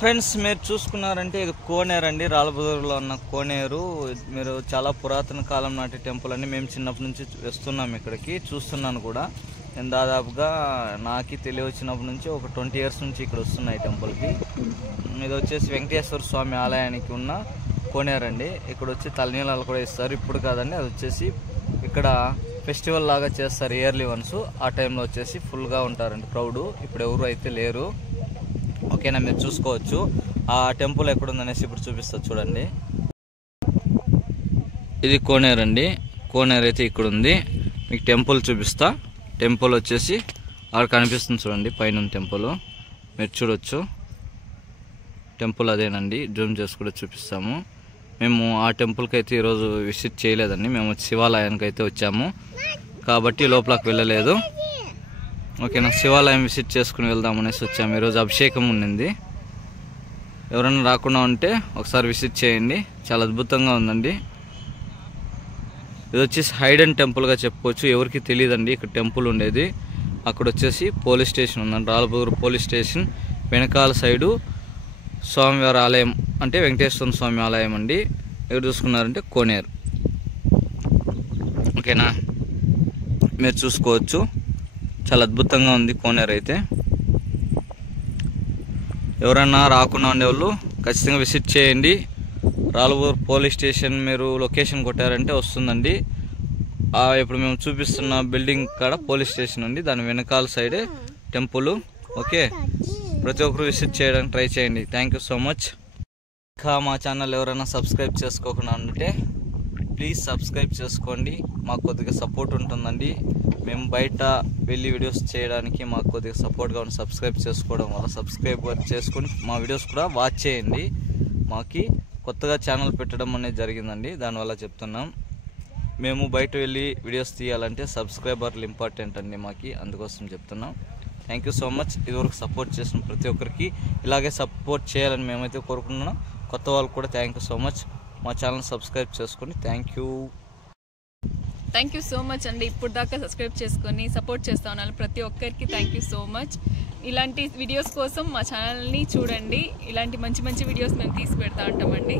Friends మీరు చూసుకున్నారంటే ఇది కోనేరు అండి, రాళ్ళబుదూరులో ఉన్న కోనేరు. మీరు చాలా పురాతన కాలం నాటి టెంపుల్ అండి. మేము చిన్నప్పటి నుంచి వస్తున్నాం ఇక్కడికి, చూస్తున్నాను కూడా. నేను దాదాపుగా నాకు తెలియవచ్చినప్పటి నుంచి ఒక 20 years నుంచి ఇక్కడ వస్తున్నాయి టెంపుల్కి. ఇది వచ్చేసి వెంకటేశ్వర స్వామి ఆలయానికి ఉన్న కోనేరు అండి. ఇక్కడ వచ్చి తలనీలాలు కూడా ఇస్తారు. ఇప్పుడు కాదండి, అది వచ్చేసి ఇక్కడ ఫెస్టివల్ లాగా చేస్తారు ఇయర్లీ వన్స్. ఆ టైంలో వచ్చేసి ఫుల్గా ఉంటారండి క్రౌడ్. ఇప్పుడు ఎవరు అయితే లేరు. ఓకేనా, మీరు చూసుకోవచ్చు. ఆ టెంపుల్ ఎక్కడుందనేసి ఇప్పుడు చూపిస్తా చూడండి. ఇది కోనేరు అండి. కోనేరు అయితే ఇక్కడ ఉంది. మీకు టెంపుల్ చూపిస్తా. టెంపుల్ వచ్చేసి అక్కడ కనిపిస్తుంది చూడండి, పైన టెంపుల్ మీరు చూడొచ్చు. టెంపుల్ అదేనండి, జూమ్ చేసి కూడా చూపిస్తాము. మేము ఆ టెంపుల్కి అయితే ఈరోజు విజిట్ చేయలేదండి. మేము శివాలయానికి అయితే వచ్చాము కాబట్టి లోపలికి వెళ్ళలేదు. ఓకేనా, శివాలయం విజిట్ చేసుకుని వెళ్దామనేసి వచ్చాము. ఈరోజు అభిషేకం ఉండింది. ఎవరైనా రాకుండా ఉంటే ఒకసారి విజిట్ చేయండి, చాలా అద్భుతంగా ఉందండి. ఇది వచ్చేసి హైడెన్ టెంపుల్గా చెప్పుకోవచ్చు. ఎవరికి తెలియదండి ఇక్కడ టెంపుల్ ఉండేది. అక్కడ వచ్చేసి పోలీస్ స్టేషన్ ఉందండి, రాళ్ళబుదూరు పోలీస్ స్టేషన్ వెనకాల సైడు స్వామివారి ఆలయం అంటే వెంకటేశ్వర స్వామి ఆలయం అండి. ఎవరు చూసుకున్నారంటే కోనేరు. ఓకేనా, మీరు చూసుకోవచ్చు. చాలా అద్భుతంగా ఉంది కోనేరు అయితే. ఎవరైనా రాకుండా ఉండేవాళ్ళు ఖచ్చితంగా విజిట్ చేయండి. రాళ్ళబుదూరు పోలీస్ స్టేషన్ మీరు లొకేషన్ కొట్టారంటే వస్తుందండి. ఇప్పుడు మేము చూపిస్తున్న బిల్డింగ్ కాడ పోలీస్ స్టేషన్ ఉంది, దాని వెనకాల సైడే టెంపుల్. ఓకే, ప్రతి ఒక్కరు విజిట్ చేయడానికి ట్రై చేయండి. Thank you so much. ఇంకా మా ఛానల్ ఎవరైనా సబ్స్క్రైబ్ చేసుకోకుండా ఉంటే ప్లీజ్ సబ్స్క్రైబ్ చేసుకోండి. మాకు కొద్దిగా సపోర్ట్ ఉంటుందండి. మేము బయట వెళ్ళి వీడియోస్ చేయడానికి మాకు కొద్దిగా సపోర్ట్గా ఉంది. సబ్స్క్రైబ్ చేసుకోవడం వల్ల సబ్స్క్రైబ్ చేసుకుని మా వీడియోస్ కూడా వాచ్ చేయండి. మాకి కొత్తగా ఛానల్ పెట్టడం అనేది జరిగిందండి, దానివల్ల చెప్తున్నాం. మేము బయట వెళ్ళి వీడియోస్ తీయాలంటే సబ్స్క్రైబర్లు ఇంపార్టెంట్ అండి మాకి, అందుకోసం చెప్తున్నాం. Thank you so much. ఇదివరకు సపోర్ట్ చేసిన ప్రతి ఒక్కరికి ఇలాగే సపోర్ట్ చేయాలని మేమైతే కోరుకుంటున్నాం. కొత్త వాళ్ళకి కూడా థ్యాంక్ యూ సో మచ్. మా ఛానల్ సబ్స్క్రైబ్ చేసుకొని థ్యాంక్ యూ సో మచ్ అండి. ఇప్పుడు దాకా సబ్స్క్రైబ్ చేసుకొని సపోర్ట్ చేస్తా ఉన్నాను ప్రతి ఒక్కరికి. Thank you so much. ఇలాంటి వీడియోస్ కోసం మా ఛానల్ని చూడండి. ఇలాంటి మంచి మంచి వీడియోస్ మేము తీసి పెడతా ఉంటామండి.